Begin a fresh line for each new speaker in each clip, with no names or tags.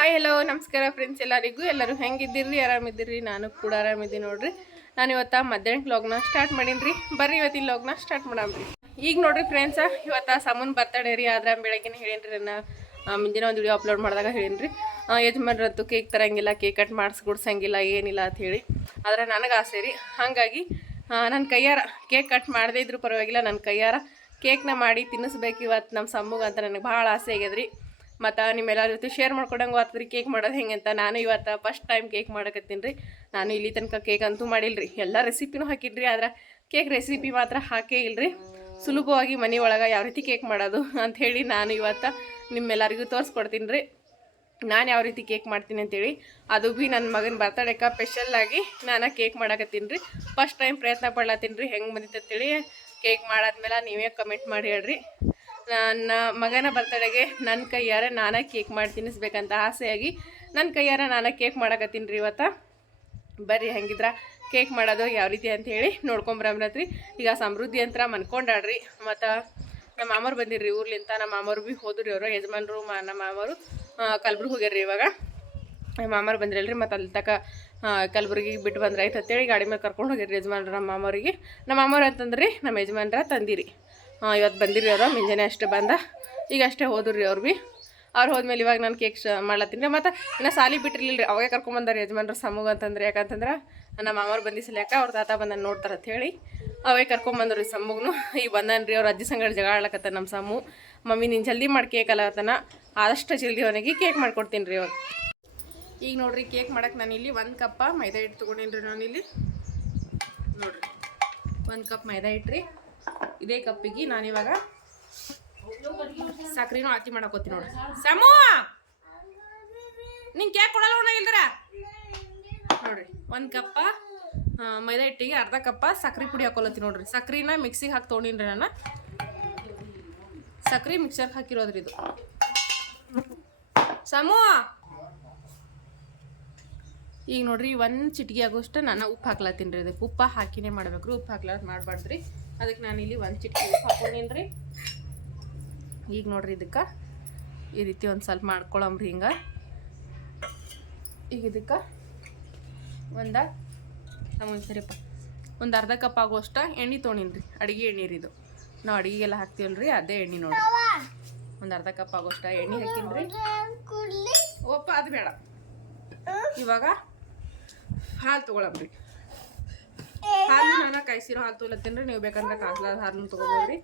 Hi hello ನಮಸ್ಕಾರ friends ಎಲ್ಲರಿಗೂ. ಎಲ್ಲರೂ ಹೆಂಗಿದ್ದೀರಿ? ಆರಾಮಿದ್ದೀರಿ? ನಾನು ಕೂಡ ಆರಾಮಿದ್ದೀನಿ ನೋಡ್ರಿ. ನಾನು ಇವತ್ತು ಮಧ್ಯಾಹ್ನ ಲಾಗ್ನ ಸ್ಟಾರ್ಟ್ ಮಾಡೀನಿ ಬರ್ರಿ ಇವತ್ತಿನ ಲಾಗ್ನ ಸ್ಟಾರ್ಟ್ ಮಾಡಾಮ್ರಿ. ಈಗ ನೋಡ್ರಿ ಫ್ರೆಂಡ್ಸ ಇವತ್ತು ಸಮನ್ ಬರ್ತಡೇ ರೀ. ಆದ್ರೆ ಬೆಳಗ್ಗೆ ಹೇಳೀನಿ ರೀ ನಾನು ಮುಂದಿನ ಒಂದು ವಿಡಿಯೋ ಅಪ್ಲೋಡ್ ಮಾಡಿದಾಗ ಹೇಳೀನಿ ರೀ ಯಜಮಾನ್ರದ್ದು ಕೇಕ್ ತರಂಗಿಲ್ಲ ಕೇಕ್ ಕಟ್ ಮಾಡಿಸ್ಕೊಡ್ಸಂಗಿಲ್ಲ ಏನಿಲ್ಲ ಅಂತ ಹೇಳಿ. ಆದ್ರೆ ನನಗೆ ಆಸೆ ರೀ. ಹಾಗಾಗಿ ನನ್ನ ಕೈಯಾರ ಕೇಕ್ ಕಟ್ ಮಾಡದೇ ಇದ್ರೂ ಪರವಾಗಿಲ್ಲ. ನನ್ನ ಕೈಯಾರ ಕೇಕ್ನ ಮಾಡಿ ತಿನ್ನಿಸ್ಬೇಕು ಇವತ್ತು ನಮ್ಮ ಸಮ್ಮಗ ಅಂತ ನನಗೆ ಭಾಳ ಆಸೆ ಆಗ್ಯದ್ರಿ. ಮತ್ತು ನಿಮ್ಮೆಲ್ಲರ ಜೊತೆ ಶೇರ್ ಮಾಡ್ಕೊಡಂಗೆ ಆತದ್ರಿ ಕೇಕ್ ಮಾಡೋದು ಹೆಂಗೆ ಅಂತ ನಾನು ಇವತ್ತು ಫಸ್ಟ್ ಟೈಮ್ ಕೇಕ್ ಮಾಡಕತ್ತೀನಿ ರೀ. ನಾನು ಇಲ್ಲಿ ತನಕ ಕೇಕ್ ಅಂತೂ ಮಾಡಿಲ್ಲ ರೀ ಎಲ್ಲ ರೆಸಿಪಿನೂ ಹಾಕಿದ್ರಿ ಆದ್ರೆ ಕೇಕ್ ರೆಸಿಪಿ ಮಾತ್ರ ಹಾಕೇ ಇಲ್ರಿ. ಸುಲಭವಾಗಿ ಮನೆ ಒಳಗೆ ಯಾವ ರೀತಿ ಕೇಕ್ ಮಾಡೋದು ಅಂತ ಹೇಳಿ ನಾನು ಇವತ್ತು ನಿಮ್ಮೆಲ್ಲರಿಗೂ ತೋರಿಸ್ಕೊಡ್ತೀನಿ ರೀ. ನಾನು ಯಾವ ರೀತಿ ಕೇಕ್ ಮಾಡ್ತೀನಿ ಅಂತೇಳಿ ಅದು ಭೀ ನನ್ನ ಮಗನ ಬರ್ತಡೇಕ ಸ್ಪೆಷಲ್ಲಾಗಿ ನಾನು ಕೇಕ್ ಮಾಡಕತ್ತೀನಿ ರೀ. ಫಸ್ಟ್ ಟೈಮ್ ಪ್ರಯತ್ನ ಪಡ್ಲತ್ತೀನಿ ರೀ. ಹೆಂಗೆ ಬಂದಿತ್ತು ಅಂತೇಳಿ ಕೇಕ್ ಮಾಡಾದ್ಮೇಲೆ ನೀವೇ ಕಮೆಂಟ್ ಮಾಡಿ ಹೇಳ್ರಿ. ನನ್ನ ಮಗನ ಬರ್ತಡೆಗೆ ನನ್ನ ಕೈಯಾರ ನಾನೇ ಕೇಕ್ ಮಾಡಿ ತಿನ್ನಿಸ್ಬೇಕಂತ ಆಸೆಯಾಗಿ ನನ್ನ ಕೈಯಾರ ನಾನೇ ಕೇಕ್ ಮಾಡಕತ್ತೀನಿ ರೀ ಇವತ್ತು. ಬರ್ರಿ ಹೆಂಗಿದ್ರ ಕೇಕ್ ಮಾಡೋದು ಯಾವ ರೀತಿ ಅಂತ ಹೇಳಿ ನೋಡ್ಕೊಂಬರಮ್ರತ್ರಿ ಈಗ ಸಮೃದ್ಧಿ ಅಂತ ಮನ್ಕೊಂಡಾಡ್ರಿ ಮತ್ತು ನಮ್ಮ ಮಾಮರು ಬಂದಿರ್ರಿ ಊರ್ಲಿಂತ, ನಮ್ಮ ಮಾಮರು ಭೀ ಹೋದ್ರಿ ಅವರು, ಯಜಮಾನ್ರು, ಮಾ ನಮ್ಮ ಮಾಮರು ಕಲ್ಬುರ್ಗಿ ಹೋಗ್ಯಾರ್ರಿ ಇವಾಗ. ನಮ್ಮ ಮಾಮರು ಬಂದಿರಲ್ರಿ, ಮತ್ತು ಅಲ್ಲಿ ತಕ ಕಲಬುರ್ಗಿಗೆ ಬಿಟ್ಟು ಬಂದ್ರೆ ಆಯ್ತು ಅಂತೇಳಿ ಗಾಡಿ ಮೇಲೆ ಕರ್ಕೊಂಡು ಹೋಗಿರಿ ಯಜಮಾನ್ರು ನಮ್ಮ ಮಾಮವ್ರಿಗೆ. ನಮ್ಮ ಮಾಮವ್ರು ಅಂತಂದ್ರಿ, ನಮ್ಮ ಯಜಮಾನ್ರ ತಂದಿರಿ. ಇವತ್ತು ಬಂದಿರಿ ಅವರು. ಮುಂಜಾನೆ ಅಷ್ಟೇ ಬಂದ. ಈಗ ಅಷ್ಟೇ ಹೋದ್ರು ರೀ ಅವ್ರು ಭೀ ಅವ್ರು ಹೋದ್ಮೇಲೆ ಇವಾಗ ನಾನು ಕೇಕ್ ಮಾಡ್ಲತ್ತೀನಿ. ರೀ ಮತ್ತು ಇನ್ನು ಸಾಲಿ ಬಿಟ್ಟಿರಲಿಲ್ಲ ರೀ ಅವಾಗೆ ಕರ್ಕೊಂಬಂದಾರ ಯಜಮಾನ್ರು ಸಮೂಗ ಅಂತಂದ್ರೆ. ಯಾಕಂತಂದ್ರೆ ನಮ್ಮ ಮಾಮವ್ರು ಬಂದಿಸಲ್ಯಾಕ ಅವ್ರ ತಾತ ಬಂದನ್ ನೋಡ್ತಾರೆ ಅಂತ ಹೇಳಿ ಅವೇ ಕರ್ಕೊಂಬಂದ್ರು ರೀ ಸಮ್ಮಗ್ನು ಈಗ ಬಂದಾನ ರೀ ಅವ್ರ. ಅಜ್ಜಿ ಸಂಗಡ ಜಗಳ ಆಡ್ಲಕತ್ತ ನಮ್ಮ ಸಮು ಮಮ್ಮಿ ನೀನು ಜಲ್ದಿ ಮಾಡಿ ಕೇಕ್ ಅಲ್ಲತನ ಆದಷ್ಟು ಜಲ್ದಿ ಅವನಿಗೆ ಕೇಕ್ ಮಾಡ್ಕೊಡ್ತೀನಿ ರೀ ಅವ್ರು ಈಗ ನೋಡ್ರಿ ಕೇಕ್ ಮಾಡಕ್ಕೆ ನಾನು ಇಲ್ಲಿ ಒಂದು ಕಪ್ಪ ಮೈದಾ ಹಿಟ್ಟು ತೊಗೊಂಡೀನಿ ರೀ ಇಲ್ಲಿ. ನೋಡ್ರಿ. ಒಂದು ಕಪ್ ಮೈದಾ ಹಿಟ್ರಿ ಇದೇ ಕಪ್ಪಿಗೆ ನಾನಿವಾಗ ಸಕ್ರಿನೂ ಆತಿ ಮಾಡಕೋತೀನಿ ನೋಡ್ರಿ ಸಮೂಹ ನಿಂಗೆ ಕ್ಯಾಕ್ ಕೊಡಲ್ಲ ಅಣ್ಣ ಇಲ್ದ್ರ? ನೋಡ್ರಿ, ಒಂದು ಕಪ್ಪ ಮೈದಾ ಹಿಟ್ಟಿಗೆ ಅರ್ಧ ಕಪ್ಪ ಸಕ್ರೆ ಪುಡಿ ಹಾಕೊಲತ್ತೀನಿ ನೋಡ್ರಿ. ಸಕ್ರಿನ ಮಿಕ್ಸಿಗೆ ಹಾಕಿ ತೊಗೊಂಡಿನ್ರಿ ನಾನು. ಸಕ್ರೆ ಮಿಕ್ಸರ್ ಹಾಕಿರೋದ್ರಿ ಇದು. ಸಮೂ! ಈಗ ನೋಡ್ರಿ, ಒಂದು ಚಿಟಿಗೆ ಆಗೋಷ್ಟು ನಾನು ಉಪ್ಪು ಹಾಕ್ಲತ್ತೀನಿ ರೀ. ಅದಕ್ಕೆ ಉಪ್ಪು ಹಾಕಿನೇ ಮಾಡ್ಬೇಕು ಉಪ್ಪು ಹಾಕ್ಲಾರ ಮಾಡಬಾರ್ದ್ರಿ. ಅದಕ್ಕೆ ನಾನು ಇಲ್ಲಿ ಒಂದು ಚಿಕ್ಕ ಉಪ್ಪು ಹಾಕೊಂಡಿನಿ ರೀ ಈಗ ನೋಡ್ರಿ ಇದಕ್ಕೆ ಈ ರೀತಿ ಒಂದು ಸ್ವಲ್ಪ ಮಾಡ್ಕೊಳಮ್ರಿ ಹಿಂಗೆ. ಈಗ ಇದಕ್ಕೆ ಒಂದ ನಮಗೆ ಸರಿಯಪ್ಪ ಒಂದು ಅರ್ಧ ಕಪ್ ಆಗುವಷ್ಟ ಎಣ್ಣೆ ತೊಗೊಂಡಿನ್ರಿ ಅಡುಗೆ ಎಣ್ಣೆ ರೀ ಇದು. ನಾವು ಅಡುಗೆಗೆಲ್ಲ ಹಾಕ್ತೀವಲ್ರಿ ಅದೇ ಎಣ್ಣೆ ನೋಡಿ ಒಂದು ಅರ್ಧ ಕಪ್ ಆಗೋಷ್ಟ ಎಣ್ಣೆ ಹಾಕಿನ್ರಿ. ಓಪ್ಪ ಅದು ಬೇಡ. ಇವಾಗ ಹಾಲು ತೊಗೊಳಮ್ರಿ. ಹಾಲು ನಾನು ಕಾಯಿಸಿರೋ ಹಾಲು ತೊಗೊಳತ್ತೀನಿ ನೀವು ಬೇಕಂದ್ರೆ ಕಾಸಲಾದ ಹಾಲು ತೊಗೊಬೋದ್ರಿ.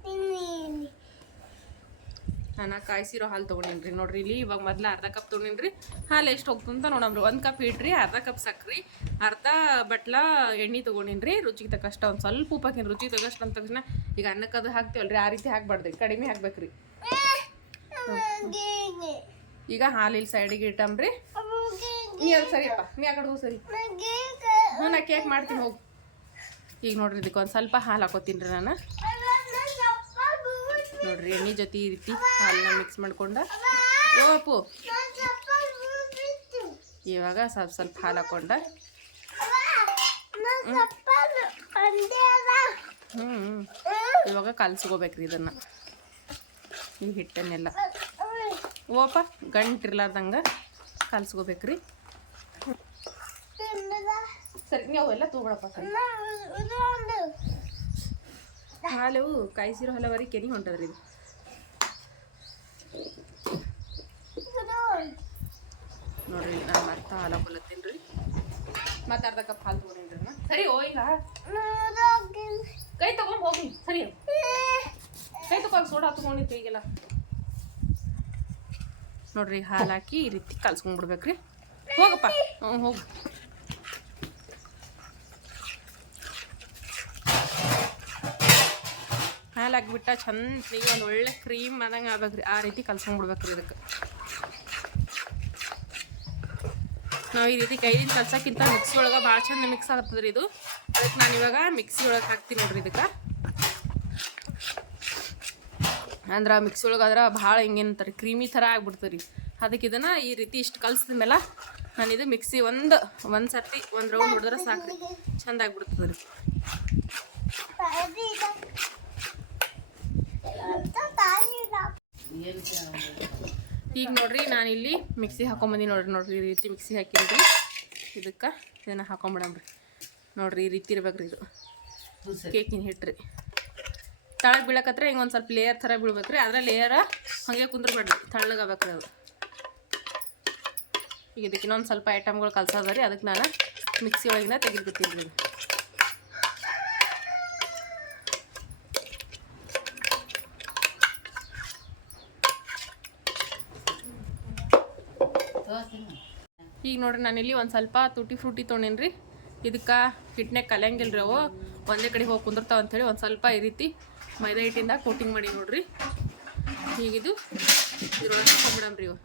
ನಾನು ಕಾಯಿಸಿರೋ ಹಾಲು ತೊಗೊಂಡಿನ್ರಿ. ನೋಡ್ರಿ, ಇಲ್ಲಿ ಇವಾಗ ಮೊದ್ಲು ಅರ್ಧ ಕಪ್ ತೊಗೊಂಡಿನ್ರಿ. ಹಾಲು ಎಷ್ಟು ಹೋಗ್ತಂತ ನೋಡಮ್ರಿ ಒಂದು ಕಪ್ ಇಡ್ರಿ, ಅರ್ಧ ಕಪ್ ಸಕ್ರಿ. ಅರ್ಧ ಬಟ್ಲ ಎಣ್ಣೆ ತೊಗೊಂಡಿನ್ರಿ. ರುಚಿಗೆ ತಕ್ಕಷ್ಟು ಒಂದು ಸ್ವಲ್ಪ ಉಪ್ಪು ಹಾಕಿನಿ ರುಚಿಗೆ ತಕ್ಕಷ್ಟು ಅಂದ ತಕ್ಷಣ ಈಗ ಅನ್ನಕ್ಕೆ ಅದು ಹಾಕ್ತೀವಲ್ರಿ. ಆ ರೀತಿ ಹಾಕ್ಬಾರ್ದು. ಕಡಿಮೆ ಹಾಕ್ಬೇಕ್ರಿ. ಈಗ ಹಾಲು ಇಲ್ಲಿ ಸೈಡಿಗೆ ಇಟ್ಟಮ್ರಿ. ನೀ ಅದು ಸರಿಯಪ್ಪ. ನೀ ಆ ಕಡೆ ಹೋಗು ಸರಿ. ಹ್ಞೂ, ನಾ ಕೇಕ್ ಮಾಡ್ತೀನಿ ಹೋಗು. ಈಗ ನೋಡ್ರಿ ಇದಕ್ಕೆ ಒಂದು ಸ್ವಲ್ಪ ಹಾಲು ಹಾಕೋತೀನಿ ರೀ ನಾನು. ನೋಡ್ರಿ ಎಣ್ಣೆ ಜೊತೆ ಈ ರೀತಿ ಹಾಲನ್ನ ಮಿಕ್ಸ್ ಮಾಡ್ಕೊಂಡು. ಓಪು ಇವಾಗ ಸ್ವಲ್ಪ ಸ್ವಲ್ಪ ಹಾಲು ಹಾಕೊಂಡ. ಹ್ಞೂ ಇವಾಗ ಕಲ್ಸ್ಕೋಬೇಕ್ರಿ ಇದನ್ನು. ಈ ಹಿಟ್ಟನ್ನೆಲ್ಲ. ಓಪ ಗಂಟಿರ್ಲಾರ್ದಂಗೆ ಕಲ್ಸ್ಕೋಬೇಕ್ರಿ. ಸರಿ ನೀವು ಎಲ್ಲ ತಗೊಳಪ್ಪ ಸರಿ ಹಾಲು ಕಾಯಿಸಿರೋ ಹಲವರಿ ಕೆನಿ ಹೊಂಟದ್ರಿ ನೋಡ್ರಿ ನಾನು ಮತ್ತೆ ಹಾಲು ಹಾಕೊಲತ್ತೀನಿ ರೀ ಮತ್ತೆ ಅರ್ಧ ಕಪ್ ಹಾಲು ತೊಗೊಂಡಿನ್ರಿ ನಾ ಸರಿ ಓ ಈಗ. ಕೈ ತಗೊಂಡ್ ಹೋಗಿ. ಸರಿ. ಕೈ ತಗೊಂಡು ಸೋಡಾ ತಗೊಂಡಿತ್ತು ಈಗೆಲ್ಲ. ನೋಡ್ರಿ ಹಾಲು ಹಾಕಿ ಈ ರೀತಿ ಕಲ್ಸ್ಕೊಂಡ್ಬಿಡ್ಬೇಕ್ರಿ. ಹೋಗಪ್ಪ. ಹ್ಞೂ ಹೋಗು. ಹಾಲು ಹಾಕ್ಬಿಟ್ಟ ಚಂದ ಈಗ ಒಂದು ಒಳ್ಳೆ ಕ್ರೀಮ್ ಆದಂಗೆ ರೀ ಆ ರೀತಿ ಕಲ್ಸ್ಕೊಂಡ್ಬಿಡ್ಬೇಕ್ರಿ ಇದಕ್ಕೆ ನಾವು ಈ ರೀತಿ ಕೈಯಿಂದ ಕಲ್ಸೋಕ್ಕಿಂತ ಮಿಕ್ಸಿ ಒಳಗೆ ಭಾಳ ಚಂದ ಮಿಕ್ಸ್ ಆಗ್ತದ್ರಿ ಇದು. ಅದಕ್ಕೆ ನಾನು ಇವಾಗ ಮಿಕ್ಸಿ ಒಳಗೆ ಹಾಕ್ತೀನಿ ನೋಡ್ರಿ ಇದಕ್ಕೆ. ಅಂದ್ರೆ ಮಿಕ್ಸಿ ಒಳಗೆ ಆದ್ರೆ ಭಾಳ ಹಿಂಗೇನಂತಾರೆ ಕ್ರೀಮಿ ಥರ ಆಗ್ಬಿಡ್ತದೆ ಅದಕ್ಕೆ ಇದನ್ನು ಈ ರೀತಿ ಇಷ್ಟು ಕಲ್ಸಿದ ಮೇಲೆ ನಾನು ಇದು ಮಿಕ್ಸಿ ಒಂದು ಒಂದು ಸರ್ತಿ ಒಂದು ರೌಂಡ್ ಹೊಡೆದ್ರೆ ಸಾಕು ರೀ ರೀ ಈಗ ನೋಡ್ರಿ ಇಲ್ಲಿ ಮಿಕ್ಸಿ ಹಾಕೊಂಬಂದಿ ನೋಡ್ರಿ ನೋಡ್ರಿ ಈ ರೀತಿ ಮಿಕ್ಸಿ ಹಾಕಿನ್ರಿ ಇದಕ್ಕೆ ಇದನ್ನು ಹಾಕೊಂಬಿಡಮ್ರಿ ನೋಡ್ರಿ ಈ ರೀತಿ ಇರ್ಬೇಕ್ರಿ ಇದು. ಕೇಕಿನ ಹಿಟ್ರಿ. ತಳಗೆ ಬೀಳಕತ್ರ ಹಿಂಗೆ ಒಂದು ಸ್ವಲ್ಪ ಲೇಯರ್ ಥರ ಬೀಳ್ಬೇಕ್ರಿ. ಅದರ ಲೇಯರ ಹಾಗೆ ಕುಂದ್ರಬೇಡ್ರಿ. ತಳ್ಳಗಾಗ್ಬೇಕ್ರಿ ಅದು. ಈಗ ಇದಕ್ಕೆ ಇನ್ನೊಂದು ಸ್ವಲ್ಪ ಐಟಮ್ಗಳು ಕಲ್ಸೋದ ರೀ. ಅದಕ್ಕೆ ನಾನು ಮಿಕ್ಸಿ ಒಳಗಿನ ತೆಗಿಬಿಡ್ತೀನಿ ಈಗ ನೋಡ್ರಿ ನಾನಿಲ್ಲಿ ಒಂದು ಸ್ವಲ್ಪ ತುಟಿ ಫ್ರೂಟಿ ತೊಗೊಂಡೇನಿ ಇದಕ್ಕೆ ಹಿಟ್ನಾಗ ಕಲಿಯಂಗಿಲ್ಲ ಅವು. ಒಂದೇ ಕಡೆ ಹೋಗಿ ಕುಂದಿರ್ತಾವ ಅಂಥೇಳಿ ಒಂದು ಸ್ವಲ್ಪ ಈ ರೀತಿ ಮೈದಾ ಹಿಟ್ಟಿಂದ ಕೋಟಿಂಗ್ ಮಾಡಿ ನೋಡ್ರಿ. ಹೀಗಿದು ಇದ್ರೊಳಗೆ ಹಾಕೊಂಬಿಡಮ್ರಿ ಇವು.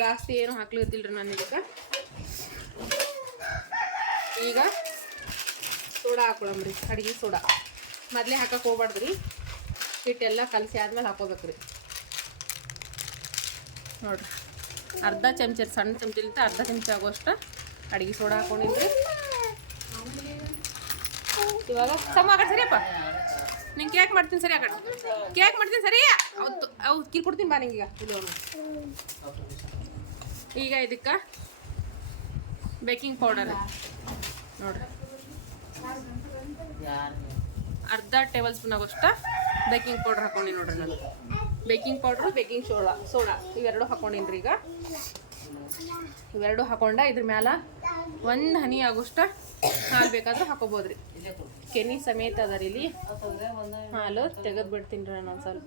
ಜಾಸ್ತಿ ಏನು ಹಾಕ್ಲಿತ್ತಿಲ್ಲ ರೀ ನಾನು ಇದಕ್ಕೆ. ಈಗ ಸೋಡಾ ಹಾಕೊಳಮ್ರಿ, ಅಡುಗೆ ಸೋಡಾ. ಮೊದಲೇ ಹಾಕಕ್ಕೆ ಹೋಗ್ಬಾರ್ದು ರೀ ಹಿಟ್ಟೆಲ್ಲ ಕಲಸಿ ಆದ್ಮೇಲೆ ಹಾಕೋಬೇಕ್ರಿ. ನೋಡ್ರಿ. ಅರ್ಧ ಚಮಚ, ಸಣ್ಣ ಚಮಚಲಿಂದ ಅರ್ಧ ಚಮಚ ಆಗುವಷ್ಟು ಅಡುಗೆ ಸೋಡಾ ಹಾಕೊಂಡಿದ್ರಿ. ಇವಾಗ ಸಮ ಸರಿಯಪ್ಪ? ನಿಂಗೆ ಕೇಕ್ ಮಾಡ್ತೀನಿ ಸರಿ ಆ ಕೇಕ್ ಮಾಡ್ತೀನಿ ಸರಿ? ಅವತ್ತು, ಅವು ಕೀರ್ ಕೊಡ್ತೀನಿ ಬಾ ನಿಂಗೆ ಈಗ ಈಗ ಇದಕ್ಕೆ ಬೇಕಿಂಗ್ ಪೌಡರ್. ನೋಡ್ರಿ. ಅರ್ಧ ಟೇಬಲ್ ಸ್ಪೂನ್ ಆಗೋಷ್ಟು ಬೇಕಿಂಗ್ ಪೌಡರ್ ಹಾಕೊಂಡಿ ನೋಡ್ರಿ ನಾನು. Baking powder, baking soda soda. ಇವೆರಡು ಹಾಕೊಂಡಿನ್ರಿ ಈಗ. ಇವೆರಡು ಹಾಕೊಂಡ ಇದ್ರ ಮ್ಯಾಲ ಒಂದು ಹನಿ ಆಗೋಷ್ಟ ಹಾಲು ಬೇಕಾದ್ರೆ ಹಾಕೋಬೋದ್ರಿ. ಕೆನಿ ಸಮೇತ ಅದ ರೀ ಇಲ್ಲಿ. ಹಾಲು ತೆಗೆದು ಬಿಡ್ತೀನಿ ರೀ ನಾನು ಸ್ವಲ್ಪ.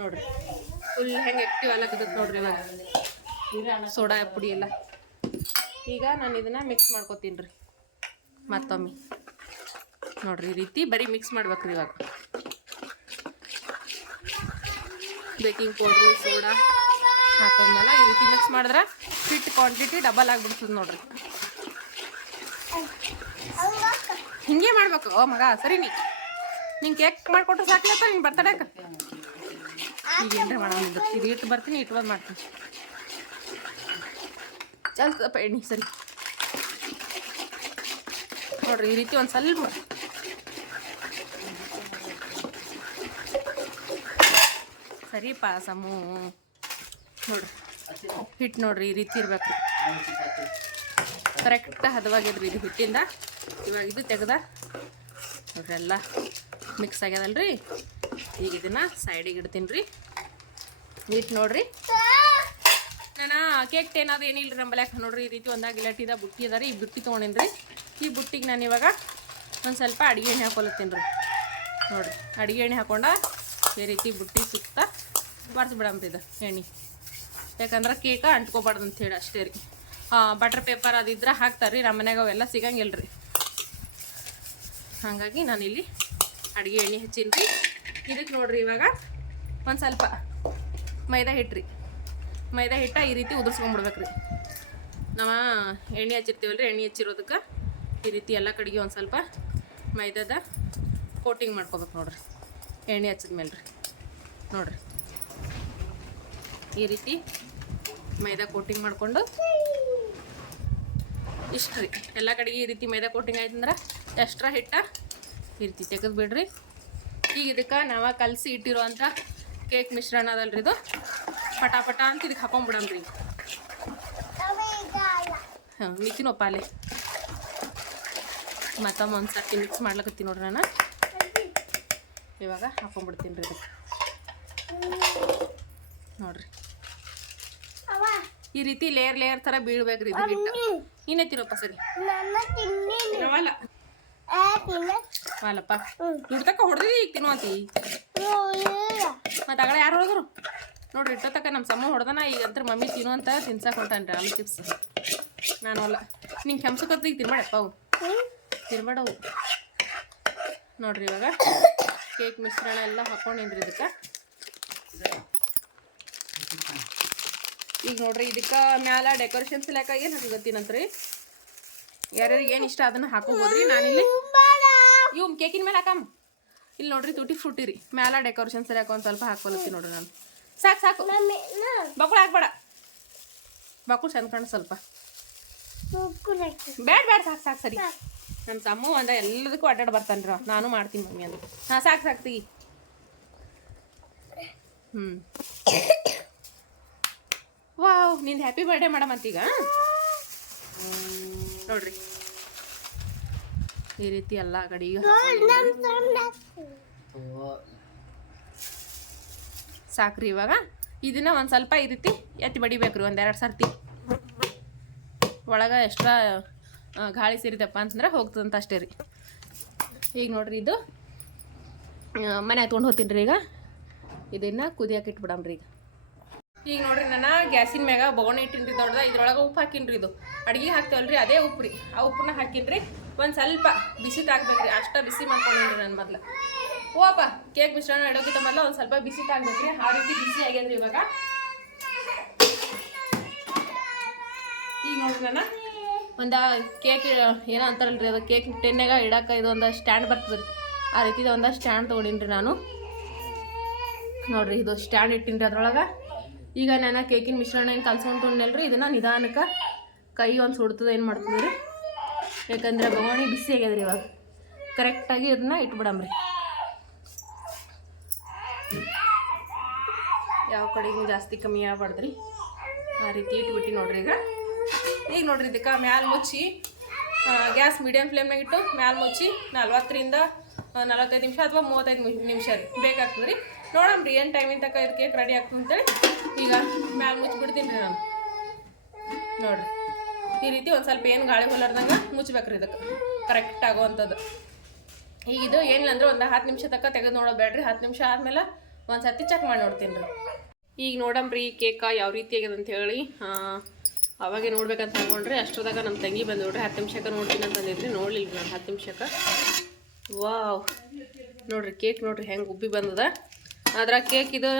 ನೋಡ್ರಿ. ಫುಲ್ ಹೆಂಗೆ ಆಕ್ಟಿವ್ ಆಗತ್ತದ ನೋಡ್ರಿ ಇವಾಗ. ಸೋಡಾ ಪುಡಿ ಎಲ್ಲ. ಈಗ ನಾನು ಇದನ್ನ ಮಿಕ್ಸ್ ಮಾಡ್ಕೋತೀನಿ ರೀ ಮತ್ತೊಮ್ಮೆ. ನೋಡ್ರಿ, ಈ ರೀತಿ ಬರೀ ಮಿಕ್ಸ್ ಮಾಡ್ಬೇಕ್ರಿ ಇವಾಗ. ಬೇಕಿಂಗ್ ಪೌಡ್ರು ಸೋಡಾ ಹಾಕಿದ್ಮೇಲೆ ಈ ರೀತಿ ಮಿಕ್ಸ್ ಮಾಡಿದ್ರೆ ಫಿಟ್ ಕ್ವಾಂಟಿಟಿ ಡಬಲ್ ಆಗಿಬಿಡ್ತದೆ ನೋಡ್ರಿ. ಹಿಂಗೆ ಮಾಡ್ಬೇಕು. ಓ ಮಗ, ಸರಿ ನೀ. ನಿಂಗೆ ಕೇಕ್ ಮಾಡಿಕೊಟ್ರೆ ಸಾಕ್ಲತ್ತ ನಿಂಗೆ ಬರ್ತಡೇಕ ಈಗ ಏನ್ರಿ ಮಾಡೋಣ ಇದು ಇಟ್ಟು ಬರ್ತೀನಿ, ಇಟ್ಟು ಬಂದು ಮಾಡ್ತೀನಿ. ಚಲ್ತಪ್ಪ ಎಣ್ಣೆ, ಸರಿ. ನೋಡ್ರಿ, ಈ ರೀತಿ ಒಂದು ಸ್ವಲ್ಪ ಸರಿಪಾ ಪಾಯಸಮು. ನೋಡ್ರಿ ಹಿಟ್ಟು ನೋಡ್ರಿ, ಈ ರೀತಿ ಇರ್ಬೇಕು. ಕರೆಕ್ಟ್ ಹದವಾಗಿದ್ರಿ ಇದು ಹಿಟ್ಟಿಂದ. ಇವಾಗ ಇದು ತೆಗೆದ. ನೋಡ್ರಿ, ಎಲ್ಲ ಮಿಕ್ಸ್ ಆಗ್ಯದಲ್ರಿ. ಈಗ ಇದನ್ನ ಸೈಡಿಗೆ ಇಡ್ತೀನಿ ರೀ. ಹಿಟ್ಟು ನೋಡ್ರಿ. ನಾನು ಕೇಕ್ ಏನಾದ್ರು ಏನಿಲ್ಲ ರೀ ನಂಬಲ್ಯಾಕ ನೋಡ್ರಿ, ಈ ರೀತಿ ಒಂದಾಗ ಗಿಲಾಟಿದ ಬುಟ್ಟಿ ಅದ ರೀ. ಈ ಬುಟ್ಟಿ ತೊಗೊಂಡಿನಿ ಈ ಬುಟ್ಟಿಗೆ ನಾನು ಇವಾಗ ಒಂದು ಸ್ವಲ್ಪ ಅಡುಗೆ ಎಣ್ಣೆ ಹಾಕೊಲತ್ತೀನಿ ರೀ. ನೋಡ್ರಿ, ಅಡುಗೆ ಎಣ್ಣೆ ಹಾಕೊಂಡ ಈ ರೀತಿ ಬುಟ್ಟಿ ಸುತ್ತ ಬಿಡಮ್ರಿ ಇದು, ಎಣ್ಣೆ. ಯಾಕಂದ್ರೆ ಕೇಕ ಅಂಟ್ಕೋಬಾರ್ದು ಅಂತ ಹೇಳಿ ಅಷ್ಟೇ ರೀ. ಬಟರ್ ಪೇಪರ್ ಅದಿದ್ರೆ ಹಾಕ್ತಾರೆ ರೀ ನಮ್ಮ ಮನೆಯಾಗ ಅವೆಲ್ಲ ಸಿಗಂಗಿಲ್ಲ ರೀ ಹಾಗಾಗಿ ನಾನಿಲ್ಲಿ ಅಡುಗೆ ಎಣ್ಣೆ ಹಚ್ಚೀನಿ ರೀ ಇದಕ್ಕೆ ನೋಡ್ರಿ ಇವಾಗ ಒಂದು ಸ್ವಲ್ಪ ಮೈದಾ ಹಿಟ್ಟು ಮೈದಾ ಹಿಟ್ಟ ಈ ರೀತಿ ಉದುರ್ಸ್ಕೊಂಡ್ಬಿಡ್ಬೇಕು ರೀ ನಾವು ಎಣ್ಣೆ ಹಚ್ಚಿರ್ತೀವಲ್ಲ ರೀ ಎಣ್ಣೆ ಹಚ್ಚಿರೋದಕ್ಕೆ ಈ ರೀತಿ ಎಲ್ಲ ಕಡೆಗೆ ಒಂದು ಸ್ವಲ್ಪ ಮೈದಾದ ಕೋಟಿಂಗ್ ಮಾಡ್ಕೋಬೇಕು ನೋಡ್ರಿ. ಎಣ್ಣೆ ಹಚ್ಚಿದ್ಮೇಲೆ ರೀ ನೋಡ್ರಿ. ಈ ರೀತಿ ಮೈದಾ ಕೋಟಿಂಗ್ ಮಾಡಿಕೊಂಡು. ಇಷ್ಟು ರೀ. ಎಲ್ಲ ಕಡೆಗೆ ಈ ರೀತಿ ಮೈದಾ ಕೋಟಿಂಗ್ ಆಯ್ತಂದ್ರೆ ಎಕ್ಸ್ಟ್ರಾ ಹಿಟ್ಟ ಈ ರೀತಿ ತೆಗೆದು ಬಿಡ್ರಿ. ಈಗ ಇದಕ್ಕೆ ನಾವು ಕಲಸಿ ಇಟ್ಟಿರುವಂಥ ಕೇಕ್ ಮಿಶ್ರಣ ಅದಲ್ರಿ ಇದು. ಪಟಾಪಟ ಅಂತ ಇದಕ್ಕೆ ಹಾಕೊಂಡ್ಬಿಡಮ್ರಿ ಹಾಂ ಮಿಕ್ಕಿನಪ್ಪ ಅಲ್ಲೇ ಮತ್ತೊಮ್ಮೆ ಒಂದು ಸರ್ತಿ ಮಿಕ್ಸ್ ಮಾಡ್ಲಕತ್ತೀನಿ ನೋಡ್ರಿ ನಾನು. ಇವಾಗ ಹಾಕೊಂಡ್ಬಿಡ್ತೀನಿ ರೀ ಇದಕ್ಕೆ. ನೋಡ್ರಿ. ಈ ರೀತಿ ಲೇಯರ್ ಲೇಯರ್ ತರ ಬೀಳ್ಬೇಕ್ರಿ ಇದು ಹಿಟ್ಟು. ಇನ್ನೇ ತಿನ್ನಪ್ಪ ಸರಿ. ನಾವಲ್ಲ ಅಲ್ಲಪ್ಪ ದುಡ್ತಕ್ಕ ಹೊಡೆದಿ ಈಗ ತಿನ್ನುವಂತಿ? ಮತ್ತೆ ಅಗಳ ಯಾರು ಹೊಡೆದ್ರು? ನೋಡ್ರಿ ಇಟ್ಟತಕ್ಕ ನಮ್ಮ ಸಮ್ಮ ಹೊಡೆದನ ಈಗ ಅಂತ ಮಮ್ಮಿ ತಿನ್ನುವಂತ ತಿನ್ಸಕ್ಕೆ ಹೊಂಟಾನ್ರಿ ಆಲೂ ಚಿಪ್ಸ್ ನಾನು ಅಲ್ಲ. ನಿಂಗೆ ಕೆಂಸಕತ್ತ ಈಗ ತಿನ್ಬೇಡಪ್ಪ ಅವು. ತಿನ್ಬೇಡವು ನೋಡ್ರಿ ಇವಾಗ ಕೇಕ್ ಮಿಶ್ರಣ ಎಲ್ಲ ಹಾಕೊಂಡಿನ್ರಿ ಇದಕ್ಕೆ. ಈಗ ನೋಡ್ರಿ ಇದಕ್ಕೆ ಮ್ಯಾಲ ಡೆಕೋರೇಷನ್ ಸಲಕ ಏನು ಹಾಕತ್ತೀನಂತ್ರಿ ಯಾರ್ಯಾರಿಗೆ ಏನು ಇಷ್ಟ ಅದನ್ನ ಹಾಕೋಬೋದ್ರಿ ನಾನಿಲ್ಲಿ ಇವ್ ಕೇಕಿನ ಮೇಲೆ ಹಾಕಮ್ಮ. ಇಲ್ಲಿ ನೋಡ್ರಿ ತುಟಿ ಫ್ರೂಟಿ ರೀ ಮ್ಯಾಲ ಡೆಕೋರೇಷನ್ ಸರಿ ಹಾಕೋ ಒಂದು ಸ್ವಲ್ಪ ಹಾಕೊಲತ್ತೀನಿ ನೋಡ್ರಿ ನಾನು. ಸಾಕು ಸಾಕು. ಬಕ್ಕುಳ ಹಾಕ್ಬೇಡ. ಬಕ್ಕುಳ ಚಂದ ಕಣ್ಣು ಸ್ವಲ್ಪ. ಬೇಡ ಬೇಡ ಸಾಕು ಸಾಕು ಸರಿ. ನಮ್ಮ ತಮ್ಮ ಒಂದ ಎಲ್ಲದಕ್ಕೂ ಅಡ್ಡಾಡ್ ಬರ್ತಾನೆ ರೀ ನಾನು ಮಾಡ್ತೀನಿ ಮಮ್ಮಿ ಅಂದ್ರೆ. ಹಾಂ ಸಾಕು ಸಾಕ್ತಿ ಹ್ಞೂ ವಾವ್ ನಿಂದು ಹ್ಯಾಪಿ ಬರ್ಡೇ ಮಾಡಮಂತೀಗ ನೋಡ್ರಿ. ಈ ರೀತಿ ಎಲ್ಲ ಕಡೆ ಈಗ ಸಾಕ್ರಿ ಇವಾಗ. ಇದನ್ನ ಒಂದು ಸ್ವಲ್ಪ ಈ ರೀತಿ ಎತ್ತಿ ಬಡಿಬೇಕ್ರಿ ಒಂದೆರಡು ಸರ್ತಿ. ಒಳಗೆ ಎಕ್ಸ್ಟ್ರಾ ಗಾಳಿ ಸೇರಿದಪ್ಪ ಅಂತಂದ್ರೆ ಹೋಗ್ತದಂತ ಅಷ್ಟೇ ರೀ. ಈಗ ನೋಡ್ರಿ ಇದು ಮನೆ ತೊಗೊಂಡು ಹೋಗ್ತೀನಿ ರೀ ಈಗ. ಇದನ್ನ ಕುದಿಯಕ್ಕೆ ಇಟ್ಬಿಡಮ್ರಿ ಈಗ. ಈಗ ನೋಡ್ರಿ ನಾನು ಗ್ಯಾಸಿನ ಮ್ಯಾಗ ಬೊಗಣೆ ಇಟ್ಟಿನ್ರಿ, ದೊಡ್ಡದ. ಇದ್ರೊಳಗೆ ಉಪ್ಪು ಹಾಕಿನ್ರಿ ಇದು. ಅಡ್ಗೆ ಹಾಕ್ತೇವಲ್ರಿ, ಅದೇ ಉಪ್ಪು ರೀ ಆ ಉಪ್ಪನ್ನ ಹಾಕಿನ್ರಿ, ಒಂದು ಸ್ವಲ್ಪ ಬಿಸಿ ತಾಗ್ಬೇಕ್ರಿ. ಅಷ್ಟ ಬಿಸಿ ಮಾಡ್ಕೊಂಡಿನ್ರಿ ನನ್ನ ಮೊದ್ಲು. ಓಪ ಕೇಕ್ ಮಿಶ್ರಣ ಇಡೋಕ್ಕಿಂತ ಮೊದಲು ಒಂದು ಸ್ವಲ್ಪ ಬಿಸಿ ತಾಗ್ಬೇಕ್ರಿ. ಆ ರೀತಿ ಬಿಸಿ ಆಗ್ಯದ್ರಿ ಇವಾಗ. ಈಗ ನೋಡ್ರಿ ನನ್ನ, ಒಂದು ಕೇಕ್, ಏನೋ ಅಂತಾರಲ್ರಿ ಅದು, ಕೇಕ್ ಟೆನ್ನಾಗ ಇಡಕ್ಕೆ ಇದು ಒಂದು ಸ್ಟ್ಯಾಂಡ್ ಬರ್ತದೆ ರೀ ಆ ರೀತಿ ಒಂದು ಸ್ಟ್ಯಾಂಡ್ ತೊಗೊಂಡಿನ್ರಿ ನಾನು. ನೋಡ್ರಿ, ಇದು ಸ್ಟ್ಯಾಂಡ್ ಇಟ್ಟಿನ್ರಿ ಅದ್ರೊಳಗೆ. ಈಗ ನಾನು ಕೇಕಿನ ಮಿಶ್ರಣ ಏನು ಕಲ್ಸ್ಕೊಂಡು ತೊಗೊಂಡಲ್ರಿ ಇದನ್ನು ನಿಧಾನಕ್ಕೆ ಕೈ ಒಂದು ಸುಡ್ತದೆ, ಏನು ಮಾಡ್ತದೆ ರೀ ಯಾಕಂದ್ರೆ ಬೊಗಣಿ ಬಿಸಿ ಆಗ್ಯದ್ರಿ ಇವಾಗ. ಕರೆಕ್ಟಾಗಿ ಇದನ್ನ ಇಟ್ಬಿಡಮ್ರಿ ಯಾವ ಕಡೆಗೂ ಜಾಸ್ತಿ ಕಮ್ಮಿ ಆಗ್ಬಾರ್ದ್ರಿ? ಆ ರೀತಿ ಇಟ್ಬಿಟ್ಟು ನೋಡ್ರಿ ಈಗ. ಈಗ ನೋಡ್ರಿ ಇದಕ್ಕೆ ಮ್ಯಾಲ ಮುಚ್ಚಿ ಗ್ಯಾಸ್ ಮೀಡಿಯಮ್ ಫ್ಲೇಮ್ನಾಗ ಇಟ್ಟು ಮ್ಯಾಲೆ ಮುಚ್ಚಿ ನಲ್ವತ್ತರಿಂದ ನಲವತ್ತೈದು ನಿಮಿಷ ಅಥವಾ ಮೂವತ್ತೈದು ನಿಮಿಷ ರೀ. ಬೇಕಾಗ್ತದೆ ರೀ ನೋಡಮ್ರಿ ಏನು ಟೈಮಿನ ತನಕ ಇದು ಕೇಕ್ ರೆಡಿ ಆಗ್ತದೆ ಅಂತೇಳಿ. ಈಗ ಮ್ಯಾಲೆ ಮುಚ್ಚಿಬಿಡ್ತೀನಿ ರೀ ನಾನು. ನೋಡ್ರಿ. ಈ ರೀತಿ ಒಂದು ಸ್ವಲ್ಪ ಏನು ಗಾಳಿ ಹೊಲಾರ್ದಂಗೆ ಮುಚ್ಬೇಕ್ರಿ ಇದಕ್ಕೆ. ಕರೆಕ್ಟ್ ಆಗುವಂಥದ್ದು ಈಗ ಇದು ಏನಿಲ್ಲ ಅಂದ್ರೆ ಒಂದು ಹತ್ತು ನಿಮಿಷ ತನಕ ತೆಗೆದು ನೋಡೋಬೇಡ್ರಿ ಹತ್ತು ನಿಮಿಷ ಆದಮೇಲೆ ಒಂದು ಸರ್ತಿ ಚೆಕ್ ಮಾಡಿ ನೋಡ್ತೀನಿ ರೀ. ಈಗ ನೋಡಮ್ರಿ ಕೇಕ ಯಾವ ರೀತಿ ಆಗ್ಯದ ಅಂತ ಹೇಳಿ. ಅವಾಗೆ ನೋಡ್ಬೇಕಂತ ಅನ್ಕೊಂಡ್ರಿ ಅಷ್ಟರದಾಗ ನಮ್ಮ ತಂಗಿ ಬಂದು ನೋಡ್ರಿ. ಹತ್ತು ನಿಮಿಷಕ್ಕೆ ನೋಡ್ತೀನಿ ಅಂತಂದಿದ್ರಿ ನೋಡ್ಲಿಲ್ಲ ನಾನು ಹತ್ತು ನಿಮಿಷಕ್ಕೆ. ವಾವ್. ನೋಡ್ರಿ, ಕೇಕ್ ನೋಡ್ರಿ ಹೆಂಗೆ ಉಬ್ಬಿ ಬಂದದ. ಅದ್ರ ಕೇಕ್ ಇದು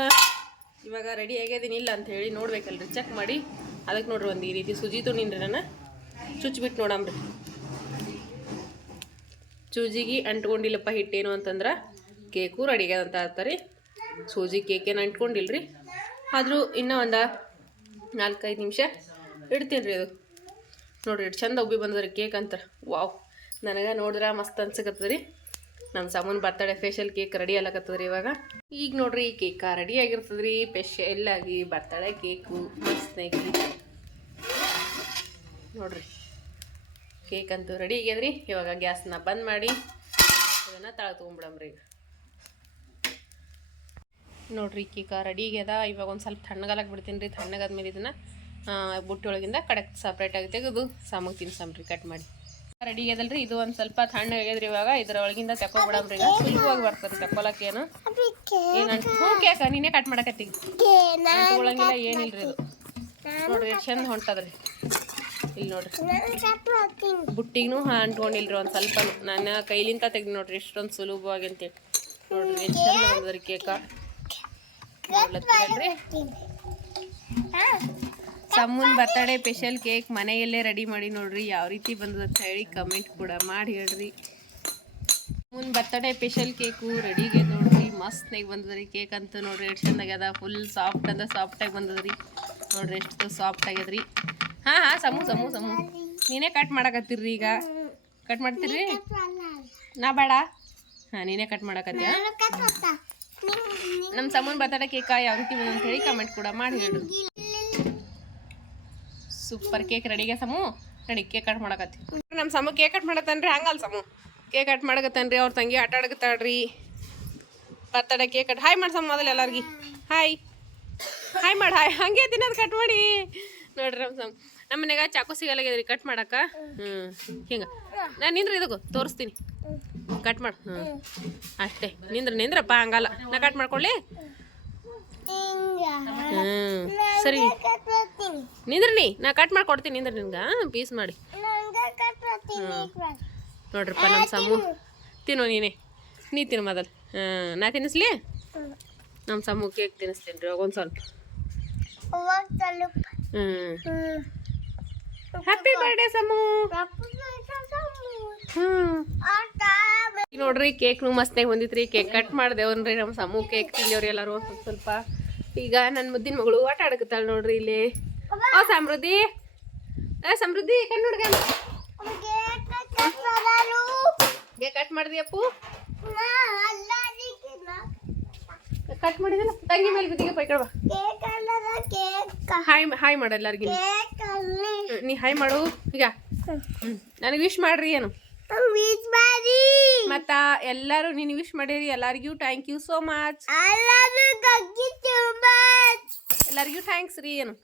ಇವಾಗ ರೆಡಿ ಆಗ್ಯದಿನ, ಇಲ್ಲ ಅಂತ ಹೇಳಿ ನೋಡ್ಬೇಕಲ್ರಿ ಚೆಕ್ ಮಾಡಿ. ಅದಕ್ಕೆ ನೋಡ್ರಿ ಒಂದು ಈ ರೀತಿ ಸುಜಿ ತುಣಿನ್ರಿ ನಾನು. ಚುಚ್ಬಿಟ್ಟು ನೋಡಮ್ರಿ ಸೂಜಿಗೆ ಅಂಟ್ಕೊಂಡಿಲ್ಲಪ್ಪ ಹಿಟ್ಟೇನು ಅಂತಂದ್ರೆ ಕೇಕು ರೆಡಿ ಆಗ್ಯದ ಅಂತ ಹೇಳ್ತಾರೆ. ಸೂಜಿ ಕೇಕೇನು ಅಂಟ್ಕೊಂಡಿಲ್ರಿ. ಆದರೂ ಇನ್ನೂ ಒಂದು ನಾಲ್ಕೈದು ನಿಮಿಷ ಇಡ್ತೀನಿ ರೀ ಅದು. ನೋಡ್ರಿ ಚಂದ ಉಬ್ಬಿ ಬಂದದ್ರಿ ಕೇಕ್ ಅಂತ. ವಾವ್ ನನಗೆ ನೋಡಿದ್ರೆ ಮಸ್ತ್ ಅನ್ಸಕತ್ತದ ರೀ ನಮ್ಮ ಸಾಮೂನ್ ಬರ್ತಡೆ ಸ್ಪೆಷಲ್ ಕೇಕ್ ರೆಡಿ ಆಗ್ಲಕತ್ತದ ರೀ ಇವಾಗ. ಈಗ ನೋಡ್ರಿ, ಈ ಕೇಕ ರೆಡಿ ಆಗಿರ್ತದೆ ರೀ ಸ್ಪೆಷಲ್ ಆಗಿ ಬರ್ತಡೇ ಕೇಕು ಮಸ್ತಾಗಿ ನೋಡ್ರಿ ಕೇಕ್ ಅಂತೂ ರೆಡಿ ಆಗ್ಯದ್ರಿ. ಇವಾಗ ಗ್ಯಾಸ್ನ ಬಂದ್ ಮಾಡಿ, ಇದನ್ನು ತಳ ತೊಗೊಂಬಿಡಮ್ರಿ ನೋಡ್ರಿ ಕೇಕ ರೆಡಿ ಆಗ್ಯದ. ಇವಾಗ ಒಂದು ಸ್ವಲ್ಪ ತಣ್ಣಗಾಲಕ್ಕೆ ಬಿಡ್ತೀನಿ ರೀ ತಣ್ಣಗಾದ್ಮೇಲೆ ಇದನ್ನ ಬುಟ್ಟಿ ಒಳಗಿಂದ ಕಡಕ್ ಸಪ್ರೇಟಾಗಿ ತೆಗೆದು ಸಾಮಗೆ ತಿನ್ಸಮ್ರಿ ಕಟ್ ಮಾಡಿ. ರೆಡಿ ಆಗ್ಯದಲ್ರಿ ಇದು ಒಂದು ಸ್ವಲ್ಪ ತಣ್ಣಗಾಗ್ಯದ್ರಿ ಇವಾಗ. ಇದ್ರ ಒಳಗಿಂದ ತಕೊಬಿಡಮ್ರಿ ಈಗ ಸುಲಭವಾಗಿ ಬರ್ತದೆ ತಕೊಳಕ್ ಏನು ಏನಂತ? ಹ್ಞೂ ಕೇಕ ನೀನೇ ಕಟ್ ಮಾಡಕತ್ತಿ. ಒಳಗಿಲ್ಲ ಏನಿಲ್ರಿ ಇದು? ನೋಡ್ರಿ ಎಷ್ಟು ಚಂದ ಹೊಂಟದ್ರಿ. ಇಲ್ಲಿ ನೋಡ್ರಿ. ಬುಟ್ಟಿಗೂ ಅಂಟ್ಕೊಂಡಿಲ್ರಿ ಒಂದು ಸ್ವಲ್ಪ. ನನ್ನ ಕೈಲಿಂದ ತೆಗ್ದು ನೋಡ್ರಿ ಇಷ್ಟೊಂದು ಸುಲಭವಾಗಿ ಅಂತೇಳಿ. ನೋಡ್ರಿ ಎಷ್ಟು ಚಂದ ಬಂದದ್ರಿ ಕೇಕ. ನೋಡ್ಲತ್ತಿರಲ್ರಿ? ಸಮ್ಮುನ್ ಬರ್ತಡೇ ಸ್ಪೆಷಲ್ ಕೇಕ್ ಮನೆಯಲ್ಲೇ ರೆಡಿ ಮಾಡಿ ನೋಡ್ರಿ ಯಾವ ರೀತಿ ಬಂದದ ಅಂತ ಹೇಳಿ ಕಮೆಂಟ್ ಕೂಡ ಮಾಡಿ ಹೇಳ್ರಿ. ಮುನ್ ಬರ್ತಡೇ ಸ್ಪೆಷಲ್ ಕೇಕು ರೆಡಿಗೆ ನೋಡ್ರಿ ಮಸ್ತ್ನಾಗ ಬಂದದ್ರಿ ಕೇಕ್ ಅಂತ ನೋಡ್ರಿ ಎಷ್ಟು ಚೆಂದಾಗ್ಯದ ಫುಲ್ ಸಾಫ್ಟ್ ಅಂದ್ರೆ ಸಾಫ್ಟಾಗಿ ಬಂದದ್ರಿ. ನೋಡ್ರಿ ಎಷ್ಟು ಸಾಫ್ಟ್ ಆಗ್ಯದ್ರಿ. ಹಾಂ ಹಾಂ ಸಮು ಸಮು ಸಮು. ನೀನೇ ಕಟ್ ಮಾಡಕತ್ತೀರ್ರಿ ಈಗ. ಕಟ್ ಮಾಡ್ತೀರಿ ನಾ ಬೇಡ. ಹಾಂ ನೀನೇ ಕಟ್ ಮಾಡಕತ್ತೀಯ? ನಮ್ಮ ಸಮೂನ್ ಬರ್ತಡೇ ಕೇಕ ಯಾವ ರೀತಿ ಬಂದಂತ ಹೇಳಿ ಕಮೆಂಟ್ ಕೂಡ ಮಾಡಿ ಹೇಳ್ರಿ. ಸೂಪರ್ ಕೇಕ್ ರೆಡಿಗೆ ಸಮು. ರೆಡಿ ಕೇಕ್ ಕಟ್ ಮಾಡಕತ್ತಿ. ನಮ್ಮ ಸಮು ಕೇಕ್ ಕಟ್ ಮಾಡತ್ತನ್ರಿ ಹಂಗಲ್ಲ ಸಮು. ಕೇಕ್ ಕಟ್ ಮಾಡಕತ್ತನ್ರಿ, ಅವ್ರ ತಂಗಿ ಆಟ ಆಡಕತ್ತಾಳ್ರಿ. ಬರ್ತಡೆ ಕೇಕ್ ಕಟ್ ಹಾಯ್ ಮಾಡಿ ಸಮ ಮೊದಲು ಎಲ್ಲರಿಗೆ. ಹಾಯ್ ಹಾಯ್ ಮಾಡಿ ಹಾಯ್ ಹಂಗೆ ತಿನ್ನೋದು ಕಟ್ ಮಾಡಿ. ನೋಡ್ರಿ ನಮ್ಮ ಸಮ. ನಮ್ಮ ಮನ್ಯಾಗ ಚಾಕು ಸಿಗಲಾಗಿದ್ರಿ ಕಟ್ ಮಾಡಕ್ಕ ಹ್ಞೂ ಹಿಂಗೆ. ನಾನು ನಿಂದ್ರೆ ಇದಕ್ಕೂ ತೋರಿಸ್ತೀನಿ. ಕಟ್ ಮಾಡಿ ಹ್ಞೂ ಅಷ್ಟೇ. ನಿಂದ್ರ, ನಿಂದ್ರಪ್ಪ, ಹಂಗಲ್ಲ. ನಾ ಕಟ್ ಮಾಡ್ಕೊಳ್ಳಿ. ಸರಿ. ನಿಂದ್ರಿ ನೀ ಕಟ್ ಮಾಡಿ ಕೊಡ್ತೀನಿ ನಿಂದ್ರಿ ನಿನ್ಗೆ ಪೀಸ್ ಮಾಡಿ. ನೋಡ್ರಪ್ಪ ನಮ್ಮ ಸಮೂ. ತಿನ್ನು. ನೀನೇ. ನೀ ತಿನ್ನು ಮೊದಲು. ಹಾಂ ನಾ ತಿನ್ನಿಸ್ಲಿ? ನಮ್ಮ ಸಮೂ ಕೇಕ್ ತಿನ್ನಿಸ್ತೀನಿ ರೀ ಒಂದು ಸ್ವಲ್ಪ. ಹ್ಞೂ ಹ್ಯಾಪಿ ಬರ್ಡೇ ಸಮೂ. ಹ್ಞೂ ಕೇಕ್ ನೋಡ್ರಿ ಕೇಕ್ನು ಮಸ್ತಾಗಿ ಬಂದಿತ್ರಿ ಕೇಕ್ ಕಟ್ ಮಾಡ್ದೇವನ್ರಿ ನಮ್ಮ ಸಮೂ. ಕೇಕ್ ತಿಂದೇವ್ರಿ ಎಲ್ಲರೂ ಸ್ವಲ್ಪ ಸ್ವಲ್ಪ. ಈಗ ನನ್ನ ಮುದ್ದಿನ ಮಗಳು ಆಟ ಆಡಕತ್ತಾಳ ನೋಡ್ರಿ ಇಲ್ಲಿ. ಓ ಸಮೃದ್ಧಿ. ಏ ಸಮೃದ್ಧಿ ಕಣ್ಣು ಹುಡುಗ ಕಟ್ ಮಾಡಿದಿ ಅಪ್ಪು? ಕಟ್ ಮಾಡಿದ ತಂಗಿ ಮೇಲೆ ಬಿದ್ದಿಗೆ
ಪೈಕಡ್ವಾ
ಹಾಯ್ ಹಾಯ್ ಮಾಡ ಎಲ್ಲಾರ್ಗಿ ನೀ ಹಾಯ್ ಮಾಡು. ಈಗ. ನನಗೆ ವಿಶ್ ಮಾಡ್ರಿ ಏನು?
ವಿಶ್ ಮಾಡಿ
ಮತ್ತ ಎಲ್ಲರೂ ನೀನು ವಿಶ್ ಮಾಡಿರಿ ಎಲ್ಲರಿಗೂ ಥ್ಯಾಂಕ್ ಯು ಸೋ ಮಚ್ ಎಲ್ಲರಿಗೂ ಥ್ಯಾಂಕ್ಸ್ ರೀ ಏನು.